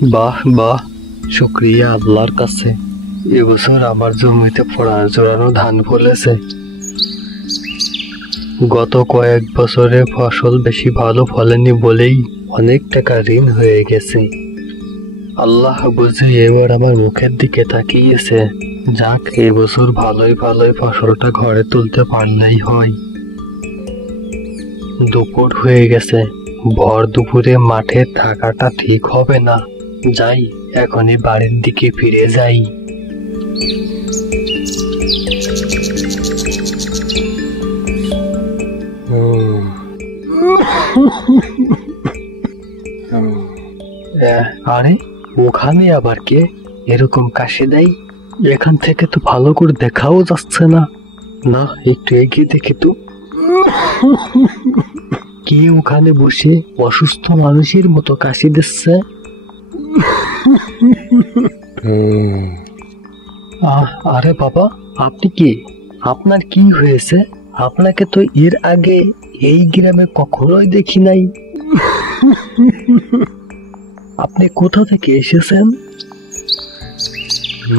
বাহ বাহ, শুক্রিয়া আল্লাহর কাছে। এবছর আমার জমিতে ফড়ার জোড়ানো ধান ফলেছে। গত কয়েক বছরে ফসল বেশি ভালো ফলেনি বলেই অনেক টাকা ঋণ হয়ে গেছে। আল্লাহ বুঝে এবার আমার মুখের দিকে তাকিয়েছে। যাক, এবছর ভালোই ভালোই ফসলটা ঘরে তুলতে পারলেই হয়। দুপুর হয়ে গেছে, ভর দুপুরে মাঠে থাকাটা ঠিক হবে না। যাই, এখনই বাড়ির দিকে ফিরে যাই। আরে, ওখানে আবার কে এরকম কাশি দেয়? এখান থেকে তো ভালো করে দেখাও যাচ্ছে না। না, একটু এগিয়ে দেখি তো। কে ওখানে বসে অসুস্থ মানুষের মতো কাশি দিচ্ছে? আরে বাবা, আপনি কি? আপনার কি হয়েছে? আপনাকে তো এর আগে এই গ্রামে কখনোই দেখি নাই। আপনি কোথা থেকে এসেছেন?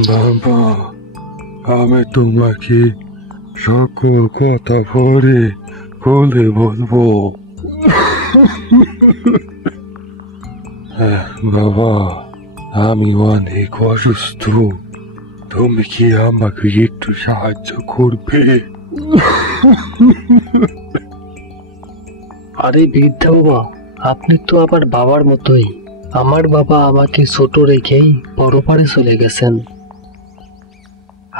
বাবা, আমি তোমাকে সকল কথা পরে খুলে বলবো। বাবা, আমি অনেক অসুস্থ। তুমি কি আমাকে একটু সাহায্য করবে? আরে বৃদ্ধ বাবা, আপনি তো আবার বাবার মতোই। আমার বাবা আমাকে ছোট রেখেই পরপারে চলে গেছেন।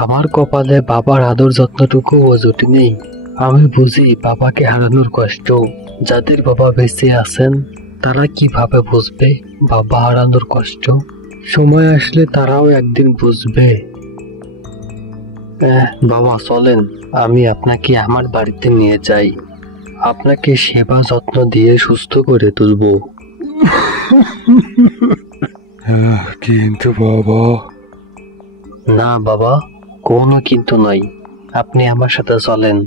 আমার কপালে বাবার আদর যত্নটুকুও জুটি নেই। আমি বুঝি বাবাকে হারানোর কষ্ট। যাদের বাবা বেঁচে আছেন তারা কিভাবে বুঝবে বাবা হারানোর কষ্ট? সময় আসলে তারাও একদিন বুঝবে। বাবা চলেন, আমি আপনাকে আমার বাড়িতে নিয়ে যাই। আপনাকে সেবা যত্ন দিয়ে সুস্থ করে তুলবো। কিন্তু বাবা। না বাবা, কোনো কিন্তু নয়। আপনি আমার সাথে চলেন।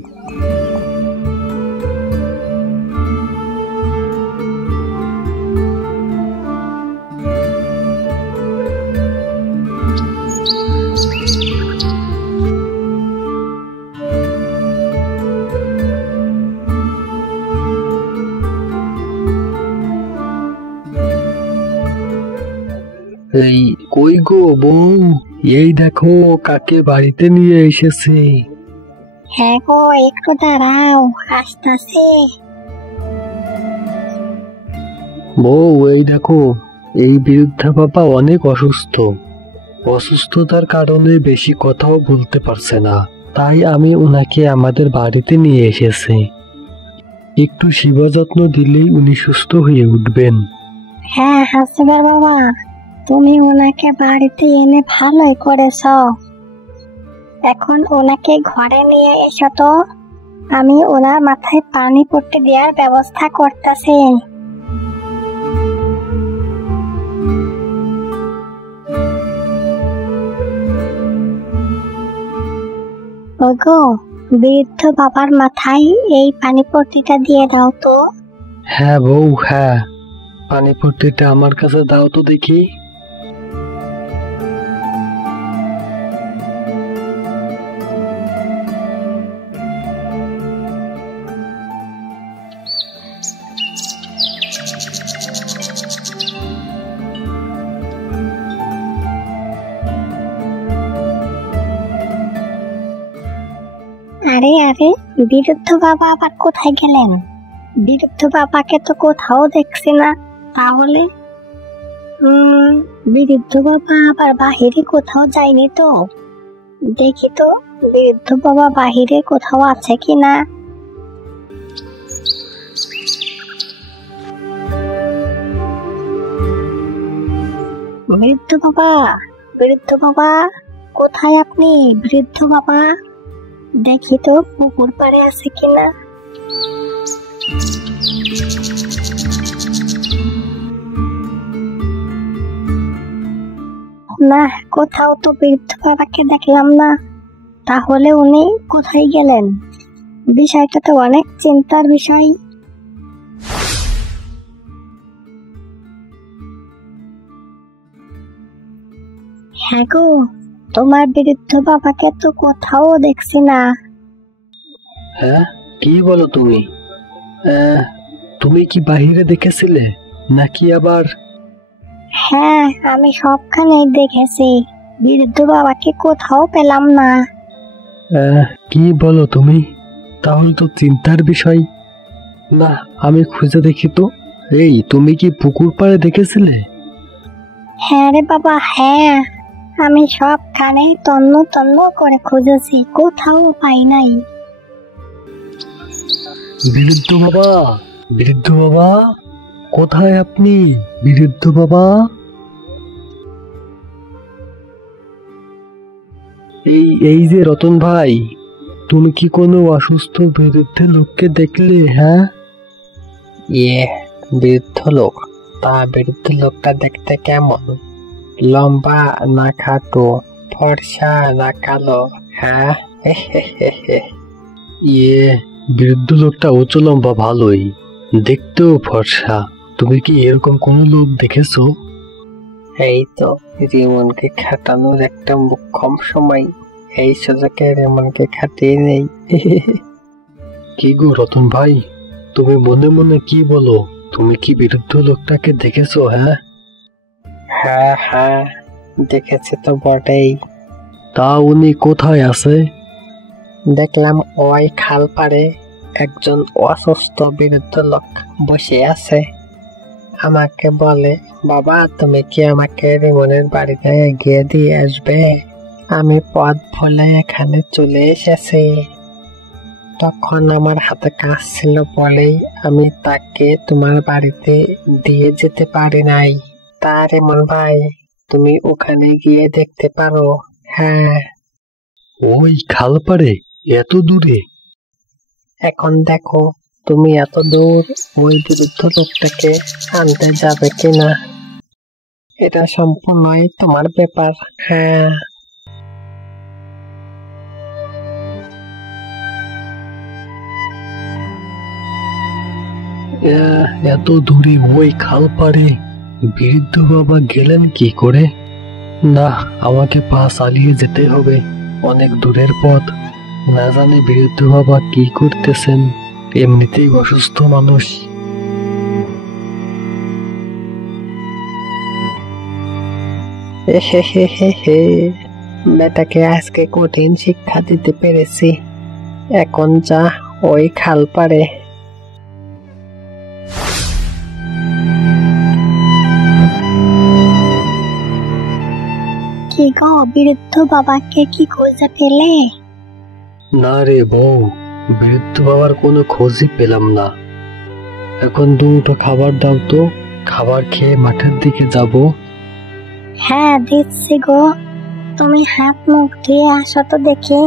এই কই গো বউ, এই দেখো কাকে বাড়িতে নিয়ে এসেছি। হ্যাঁ গো, একটু দাঁড়াও, আসতেছে। বউ, এই দেখো, এই বৃদ্ধা বাবা অনেক অসুস্থ। অসুস্থতার কারণে বেশি কথাও বলতে পারছে না। তাই আমি ওনাকে আমাদের বাড়িতে নিয়ে এসেছি। একটু সেবা যত্ন দিলেই উনি সুস্থ হয়ে উঠবেন। হ্যাঁ হাসিবার বাবা, তুমি ওনাকে বাড়িতে এনে ভালোই করেছ। এখন ওনাকে ঘরে নিয়ে এসো তো, আমি ওনার মাথায় পানি পট্টি দেওয়ার ব্যবস্থা করতেছি। ওগো, বৃদ্ধ বাবার মাথায় এই পানি পট্টিটা দিয়ে দাও তো। হ্যাঁ বউ, হ্যাঁ, পানি পট্টিটা আমার কাছে দাও তো দেখি। আরে আরে, বৃদ্ধ বাবা আবার কোথায় গেলেন? বৃদ্ধ বাবাকে তো কোথাও দেখছি না। তাহলে বৃদ্ধ বাবা আবার বাহিরে কোথাও যায়নি তো? দেখি তো বৃদ্ধ বাবা বাহিরে কোথাও আছে কিনা। বৃদ্ধ বাবা, বৃদ্ধ বাবা, কোথায় আপনি? বৃদ্ধ বাবা, দেখি তো পুকুর পাড়ে আছে কিনা। না, কোথাও তো বৃদ্ধ বাবাকে দেখলাম না। তাহলে উনি কোথায় গেলেন? বিষয়টা তো অনেক চিন্তার বিষয়। হ্যাঁ গো, তোমার বৃদ্ধ বাবাকে তো কোথাও দেখছি না। হ্যাঁ, কি বলো তুমি? তুমি কি বাহিরে দেখেছিলে নাকি আবার? হ্যাঁ, আমি সবখানেই দেখেছি, বৃদ্ধ বাবাকে কোথাও পেলাম না। কি বলো তুমি? তাহলে তো চিন্তার বিষয়। না, আমি খুঁজে দেখি তো। এই, তুমি কি পুকুর পাড়ে দেখেছিলে? হ্যাঁ রে বাবা, হ্যাঁ, আমি সবখানে তন্ন তন্ন করে খুঁজেছি, কোথাও পাই নাই। বৃদ্ধ বাবা, বৃদ্ধ বাবা, কোথায় আপনি? বৃদ্ধ বাবা, এই যে রতন ভাই, তুমি কি কোনো অসুস্থ বৃদ্ধ লোককে দেখলে? হ্যাঁ, বৃদ্ধ লোক? তা বৃদ্ধ লোকটা দেখতে কেমন? লম্বা না খাটো, ফর্সা না কালো? হ্যাঁ, বৃদ্ধ লোকটা উঁচু লম্বা, ভালোই, দেখতেও ফর্সা। তুমি কি এরকম কোন লোক দেখেছো? এই তো, রিমনকে খাটানোর একটা মোক্ষম সময়, এই সুযোগে রিমনকে খাটিয়ে নেই। কি গো রতন ভাই, তুমি মনে মনে কি বলো? তুমি কি বৃদ্ধ লোকটাকে দেখেছো? হ্যাঁ, হ্যাঁ হ্যাঁ, দেখেছি তো বটেই। তা উনি কোথায় আছে? দেখলাম ওই খাল পাড়ে একজন অসুস্থ বৃদ্ধ লোক বসে আছে। আমাকে বলে, বাবা তুমি কি আমাকে রিমনের বাড়িতে গিয়ে দিয়ে আসবে? আমি পথ ভুলে এখানে চলে এসেছি। তখন আমার হাতে কাজ ছিল বলেই আমি তাকে তোমার বাড়িতে দিয়ে যেতে পারি নাই। তা রিমন ভাই, তুমি ওখানে গিয়ে দেখতে পারো। হ্যাঁ, ওই খাল পাড়ে এত দূরে? এখন দেখো, তুমি এত দূর ওই বৃদ্ধ লোকটাকে আনতে যাবে কিনা, এটা সম্পূর্ণই তোমার ব্যাপার। হ্যাঁ, এত দূরে ওই খাল পাড়ে বৃদ্ধ বাবা গেলেন কি করে? না, আমাকে পা চালিয়ে যেতে হবে, অনেক দূরের পথ। না জানি বৃদ্ধ বাবা কি করতেছেন, এমনিতেই অসুস্থ মানুষ। বেটাকে আজকে কঠিন শিক্ষা দিতে পেরেছি। এখন যা ওই খাল পাড়ে। কি গো, বৃদ্ধ বাবাকে কি খুঁজে পেলে? না রে বউ, বৃদ্ধ বাবার কোনো খোঁজই পেলাম না। এখন দুটো খাবার দাও তো, খাবার খেয়ে মাঠের দিকে যাব। হ্যাঁ দিচ্ছি গো, তুমি হাত মুখ ধুয়ে আসো তো দেখি।